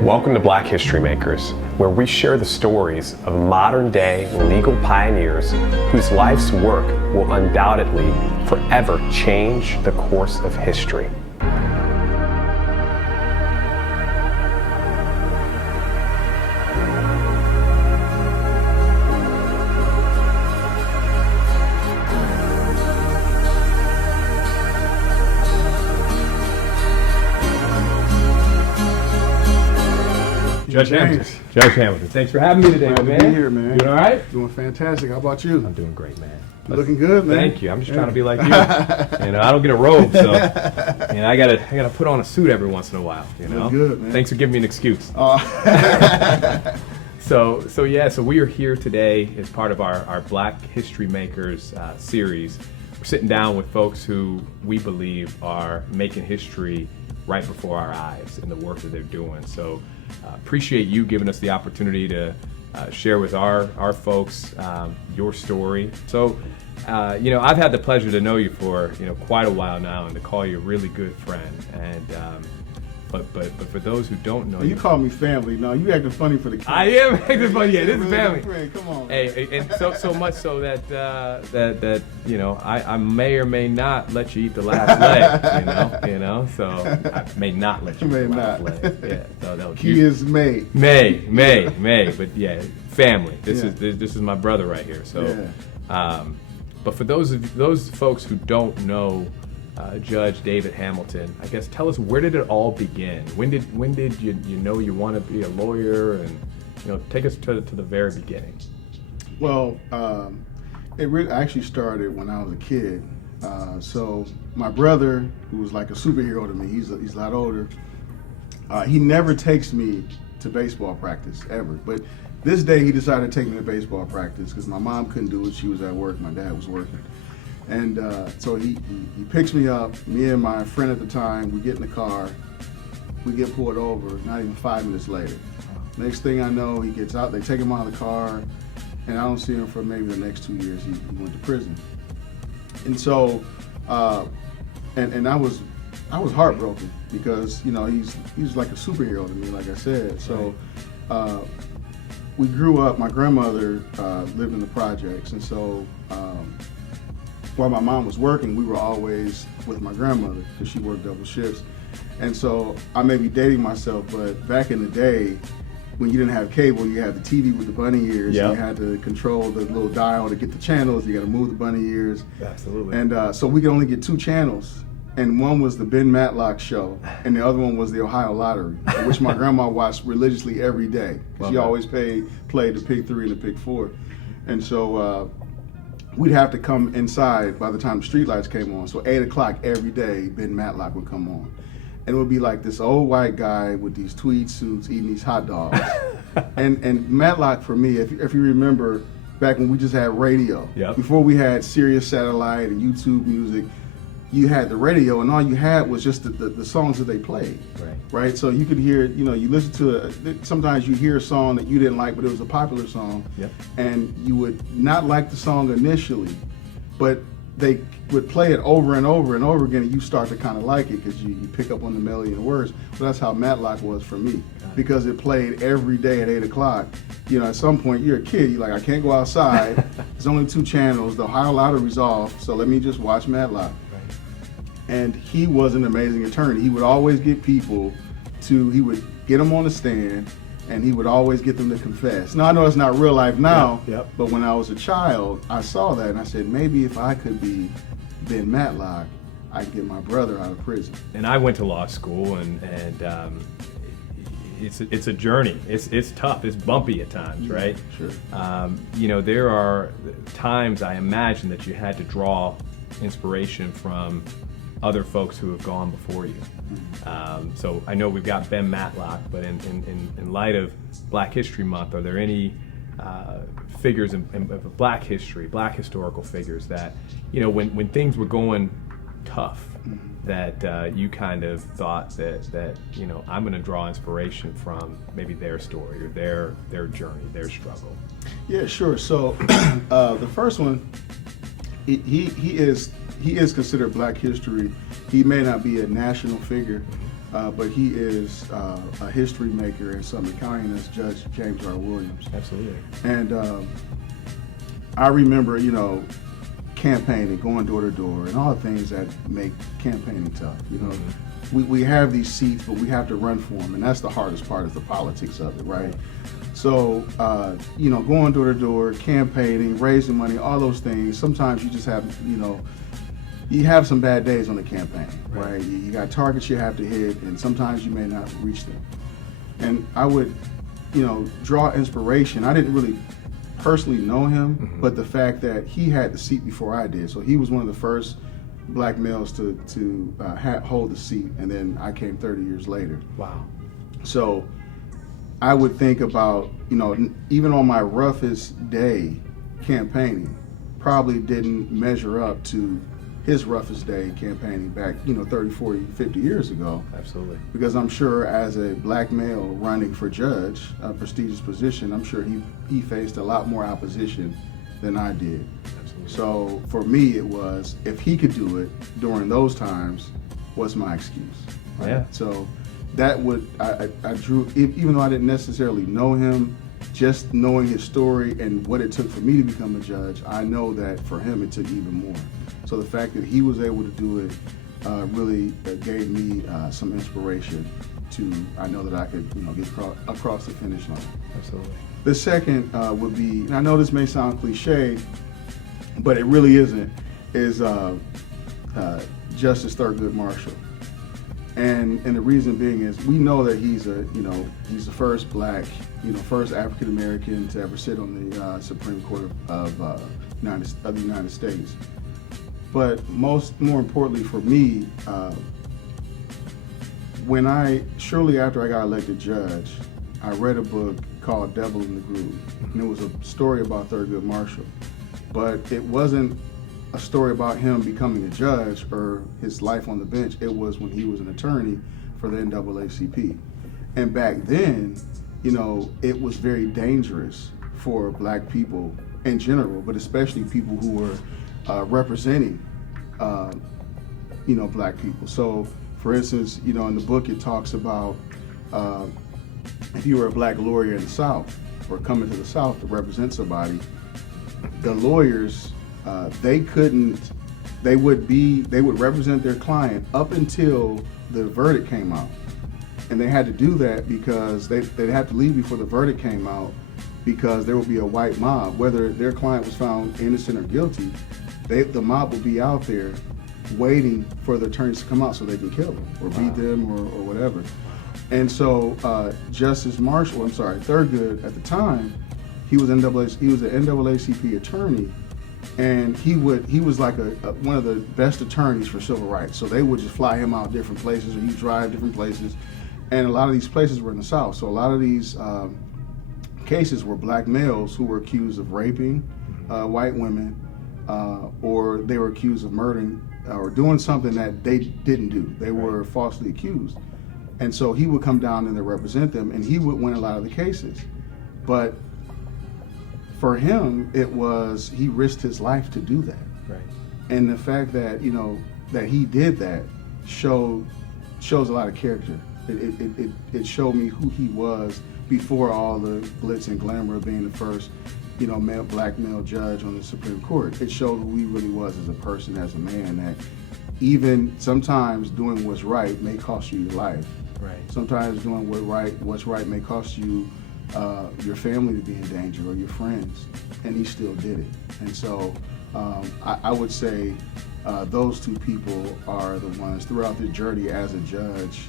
Welcome to Black History Makers, where we share the stories of modern-day legal pioneers whose life's work will undoubtedly forever change the course of history. Judge Hamilton, thanks for having me today, Glad man. to be here, man. Doing all right? Doing fantastic. How about you? I'm doing great, man. You looking good, man. Thank you. I'm just trying to be like you. I don't get a robe, so I gotta put on a suit every once in a while. Look good, man. Thanks for giving me an excuse. So we are here today as part of our Black History Makers series. We're sitting down with folks who we believe are making history right before our eyes in the work that they're doing. So appreciate you giving us the opportunity to share with our folks your story. So I've had the pleasure to know you for quite a while now, and to call you a really good friend. And but for those who don't know you call me family. No, you acting funny for the kids. I am acting funny. Yeah, this is really family. Friend. Come on. Hey, and so much so that I may or may not let you eat the last leg. So I may not let you eat the last leg. Yeah. So he is May. But yeah, family. This is my brother right here. So, but for those folks who don't know Judge David Hamilton, I guess tell us, where did it all begin? When did you know you want to be a lawyer, and take us to the very beginning. Well, it really actually started when I was a kid. So my brother, who was like a superhero to me, he's a lot older. He never takes me to baseball practice ever, but this day he decided to take me to baseball practice because my mom couldn't do it. She was at work. My dad was working. And so he picks me up, me and my friend at the time, we get in the car, we get pulled over, not even 5 minutes later. Next thing I know, he gets out, they take him out of the car, and I don't see him for maybe the next 2 years. He went to prison. And so, and I was heartbroken because, he's like a superhero to me, like I said. So we grew up, my grandmother lived in the projects, and so, while my mom was working, we were always with my grandmother because she worked double shifts. And so I may be dating myself, but back in the day, when you didn't have cable, you had the TV with the bunny ears. Yep. And you had to control the little dial to get the channels. You got to move the bunny ears. Absolutely. And so we could only get 2 channels. And one was the Ben Matlock show, and the other one was the Ohio Lottery, which my grandma watched religiously every day. She always played the Pick 3 and the Pick 4. And so we'd have to come inside by the time the streetlights came on. So 8 o'clock every day, Ben Matlock would come on. And it would be like this old white guy with these tweed suits eating these hot dogs. and Matlock, for me, if you remember, back when we just had radio, before we had Sirius Satellite and YouTube Music, you had the radio, and all you had was just the songs that they played. Right? So you could hear, you listen to sometimes you hear a song that you didn't like, but it was a popular song. Yep. And you would not like the song initially, but they would play it over and over and over again, and you start to kind of like it because you pick up on the melody and the words. But that's how Matlock was for me, because it played every day at 8 o'clock. At some point, you're a kid, you're like, I can't go outside. There's only 2 channels. The Ohio Lottery's off, so let me just watch Matlock. And he was an amazing attorney. He would always get people he would get them on the stand, and he would always get them to confess. Now, I know it's not real life now, but when I was a child, I saw that, and I said, maybe if I could be Ben Matlock, I could get my brother out of prison. And I went to law school, and it's a journey. It's tough. It's bumpy at times, right? Sure. There are times I imagine that you had to draw inspiration from other folks who have gone before you. So I know we've got Ben Matlock, but in light of Black History Month, are there any figures in Black history, Black historical figures that, when things were going tough, that you kind of thought that I'm going to draw inspiration from maybe their story or their journey, their struggle? Yeah, sure. So the first one, he is considered Black history. He may not be a national figure, but he is a history maker in Sumner County, and that's Judge James R. Williams. Absolutely. And I remember, campaigning, going door to door, and all the things that make campaigning tough. We have these seats, but we have to run for them, and that's the hardest part, is the politics of it, right? So, going door to door, campaigning, raising money, all those things. Sometimes you just have, you have some bad days on the campaign, right? You got targets you have to hit, and sometimes you may not reach them. And I would, draw inspiration. I didn't really personally know him, but the fact that he had the seat before I did. So he was one of the first black males to hold the seat, and then I came 30 years later. Wow. So I would think about, even on my roughest day campaigning, probably didn't measure up to his roughest day campaigning back, 30, 40, 50 years ago. Absolutely. Because I'm sure as a black male running for judge, a prestigious position, I'm sure he faced a lot more opposition than I did. Absolutely. So for me, it was, if he could do it during those times, what's my excuse? Right? Yeah. So that would, I drew, even though I didn't necessarily know him, just knowing his story and what it took for me to become a judge, I know that for him it took even more. So the fact that he was able to do it really gave me some inspiration I know that I could, get across the finish line. Absolutely. The second would be, and I know this may sound cliche, but it really isn't, is Justice Thurgood Marshall. And the reason being is, we know that he's the first black, first African American to ever sit on the Supreme Court of the United States. But more importantly for me, shortly after I got elected judge, I read a book called Devil in the Groove, and it was a story about Thurgood Marshall. But it wasn't a story about him becoming a judge or his life on the bench. It was when he was an attorney for the NAACP. And back then, it was very dangerous for black people in general, but especially people who were representing, black people. So, for instance, in the book it talks about if you were a black lawyer in the South or coming to the South to represent somebody, the lawyers, they would represent their client up until the verdict came out. And they had to do that because they'd have to leave before the verdict came out, because there would be a white mob. Whether their client was found innocent or guilty, the mob would be out there waiting for the attorneys to come out so they can kill them or beat them or whatever. And so Thurgood, at the time, he was an NAACP attorney, and he was like one of the best attorneys for civil rights. So they would just fly him out different places, or he'd drive different places, and a lot of these places were in the South. So a lot of these cases were black males who were accused of raping white women, or they were accused of murdering or doing something that they didn't do. They were falsely accused. And so he would come down and represent them, and he would win a lot of the cases. But for him, it was, he risked his life to do that. Right. And the fact that, that he did that shows a lot of character. It showed me who he was before all the glitz and glamour of being the first, black male judge on the Supreme Court. It showed who he really was as a person, as a man, that even sometimes doing what's right may cost you your life. Right. Sometimes doing what's right may cost you your family to be in danger, or your friends, and he still did it. And so I would say those two people are the ones throughout the journey as a judge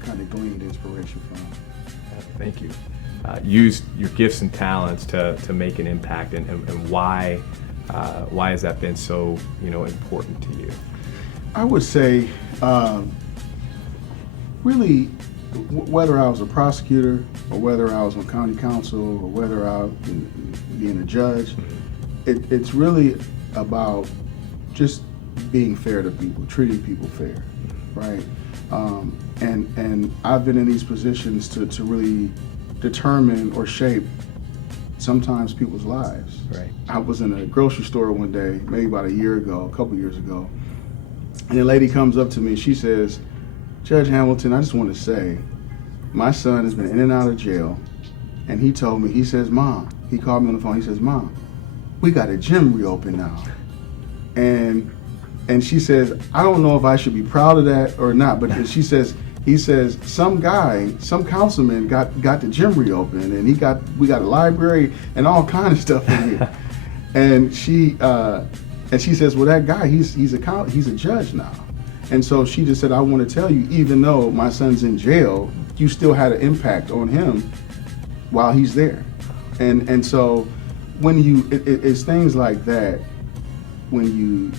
kind of gleaned inspiration from. Thank you. Used your gifts and talents to make an impact, and why has that been so important to you? I would say really, whether I was a prosecutor or whether I was on county council or whether I was being a judge, it's really about just being fair to people, treating people fair, right? And I've been in these positions to really determine or shape sometimes people's lives. Right. I was in a grocery store one day, maybe about a couple years ago, and a lady comes up to me, she says, Judge Hamilton, I just want to say, my son has been in and out of jail, and he told me, he says, Mom, he called me on the phone, he says, Mom, we got a gym reopened now. And she says, I don't know if I should be proud of that or not, but he says, some councilman got the gym reopened, and we got a library and all kind of stuff in here. And she says, well, that guy, he's a judge now. And so she just said, I want to tell you, even though my son's in jail, you still had an impact on him while he's there. And so when it's things like that, when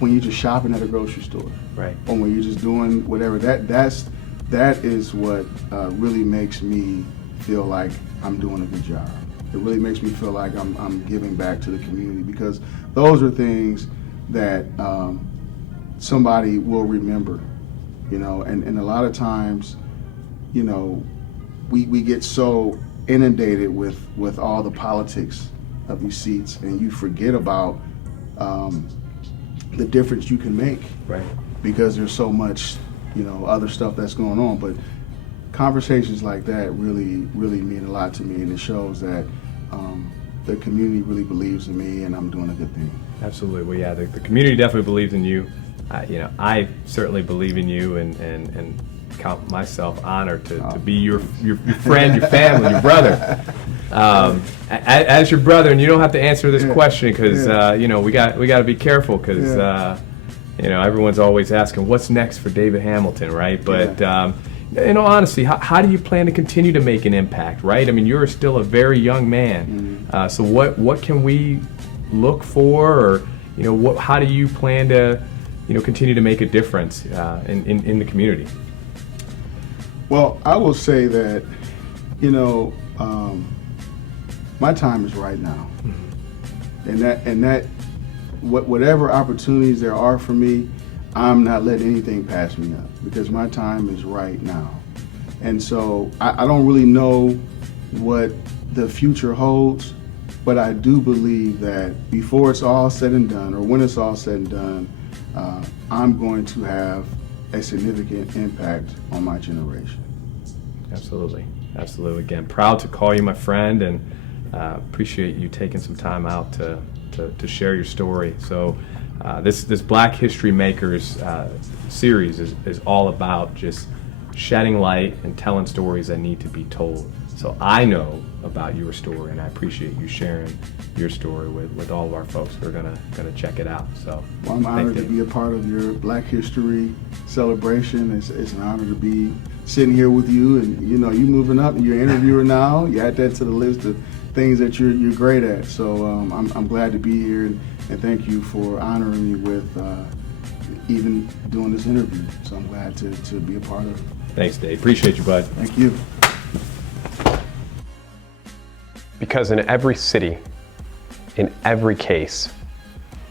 you're just shopping at a grocery store, right, or when you're just doing whatever, that is what really makes me feel like I'm doing a good job. It really makes me feel like I'm giving back to the community, because those are things that somebody will remember, and a lot of times, we get so inundated with all the politics of these seats, and you forget about the difference you can make, right? Because there's so much, other stuff that's going on. But conversations like that really, really mean a lot to me, and it shows that the community really believes in me, and I'm doing a good thing. Absolutely. Well, yeah, the community definitely believes in you. I certainly believe in you, and count myself honored to be your friend, your family, your brother. As your brother, and you don't have to answer this question, because we got to be careful, because everyone's always asking what's next for David Hamilton, right? But in all honesty, how do you plan to continue to make an impact, right? I mean, you're still a very young man. So what can we look for, or how do you plan to continue to make a difference in the community? Well, I will say that my time is right now, and that whatever opportunities there are for me, I'm not letting anything pass me up, because my time is right now. And so I don't really know what the future holds, but I do believe that before it's all said and done, or when it's all said and done, I'm going to have a significant impact on my generation. Absolutely. Absolutely. Again, proud to call you my friend, and appreciate you taking some time out to share your story. So this Black History Makers series is all about just shedding light and telling stories that need to be told. So I know about your story, and I appreciate you sharing your story with all of our folks who are gonna check it out. So well, I'm honored to be a part of your Black History celebration. It's an honor to be sitting here with you, and you moving up, and you're an interviewer now. You add that to the list of things that you're great at. So I'm glad to be here, and thank you for honoring me with even doing this interview. So I'm glad to be a part of it. Thanks, Dave. Appreciate you, bud. Thank you. Because in every city, in every case,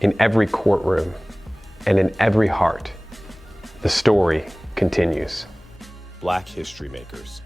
in every courtroom, and in every heart, the story continues. Black History Makers.